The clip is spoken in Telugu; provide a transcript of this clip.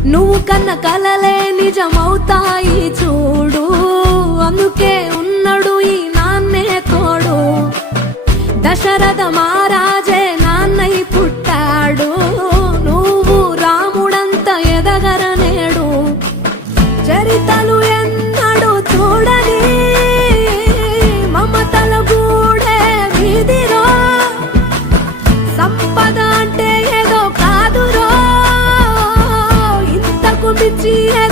నువ్వు కన్న కలలే నిజమవుతాయి చూడు, అందుకే ఉన్నాడు ఈ నాన్నే తోడు. దశరథ మహారాజే నాన్నై పుట్టాడు, నువ్వు రాముడంత ఎదగరనేడు. చరితలు ఎన్నడు చూడని మమతల గూడే వీధిరో, సంపద అంటే ఏదో కాదురో, ఇంతకు మించి